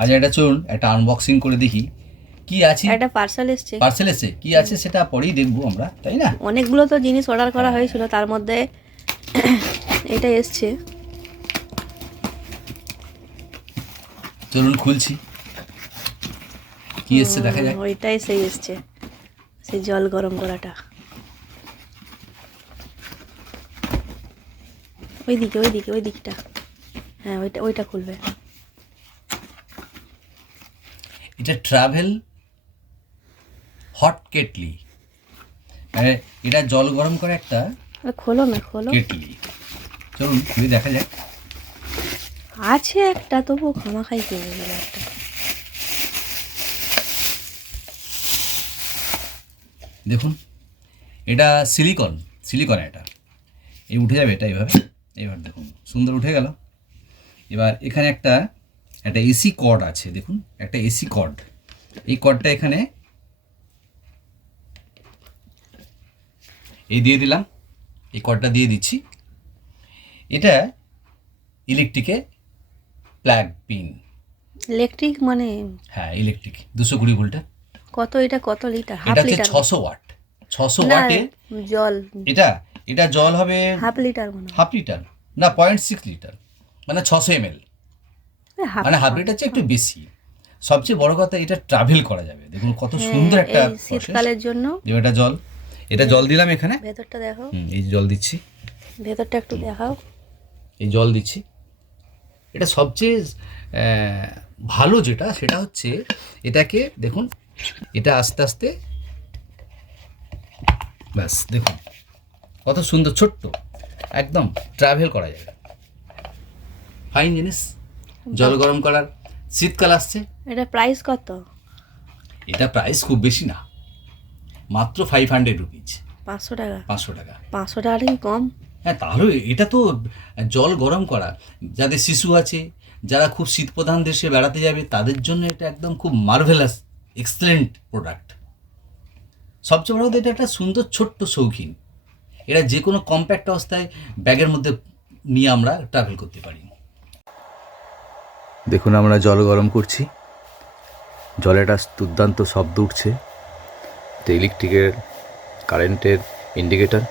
আজ একটা চলুন একটা আনবক্সিং করে দেখি কি আছে। একটা পার্সেল এসছে কি আছে সেটা পরেই দেখবো আমরা, তাই না? অনেকগুলো তো জিনিস অর্ডার করা হয়েছিল, তার মধ্যে এটা এসছে। চলুন খুলছি, কি এসছে দেখা যাক। ওইটাই সেই এসছে, সেই জল গরম করাটা। ওই দিকটা, হ্যাঁ ওইটা খুলবে। এটা ট্রাভেল হট কেটলি, এটা জল গরম করে একটা খোলো কেটলি। চলুন খুলে দেখা যাক। আছে একটা, তবু খামাখাই কিনে গেল একটা। দেখুন এটা সিলিকন এটা এই উঠে যাবে, এটা এবার দেখুন সুন্দর উঠে গেল। এবার এখানে একটা এসি কর্ড আছে, দেখুন একটা এসি কর্ড। এই কর্ডটা এখানে এই দিয়ে দিলাম, এই কর্ডটা দিয়ে দিচ্ছি। এটা ইলেকট্রিকে প্লাগ পিন। ইলেকট্রিক মানে? হ্যাঁ ইলেকট্রিক, 220 ভোল্টের। কত এটা, কত লিটার? এটা হচ্ছে 600 ওয়াট। 600 ওয়াটে জল। এটা জল হবে হাফ লিটার না 0.6 লিটার, মানে 600 ml, মানে হাফ লিটার চেয়ে একটু বেশি। সবচেয়ে বড় কথা এটা ট্রাভেল করা যাবে। দেখুন কত সুন্দর একটা শীতকালের জন্য। এটা জল দিলাম এখানে। ভেতরটা দেখো। এই জল দিচ্ছি, ভেতরটা একটু দেখাও। এই জল দিচ্ছি। এটা সবচেয়ে ভালো যেটা সেটা হচ্ছে এটাকে দেখুন, এটা আস্তে আস্তে ব্যাস দেখুন কত সুন্দর, ছোট্ট একদম ট্রাভেল করা যাবে। ফাইন জিনিস, জল গরম করার। শীতকাল আসছে। এটা প্রাইস কত? এটা প্রাইস খুব বেশি না, মাত্র 500 রুপিজ। 500 টাকা? 500 টাকা। 500 টাকা কি কম? হ্যাঁ তাহলে এটা তো জল গরম করা, যাদের শিশু আছে, যারা খুব শীতপ্রধান দেশে বেড়াতে যাবে তাদের জন্য এটা একদম খুব মার্ভেলাস এক্সেলেন্ট প্রোডাক্ট। সবচেয়ে বড় কথা এটা একটা সুন্দর ছোট্ট শৌখিন। এটা যে কোনো কম্প্যাক্ট অবস্থায় ব্যাগের মধ্যে নিয়ে আমরা ট্রাভেল করতে পারি। দেখুন আমরা জল গরম করছি, জলে একটা দুর্দান্ত শব্দ উঠছে। এটা ইলেকট্রিকের কারেন্টের ইন্ডিকেটর।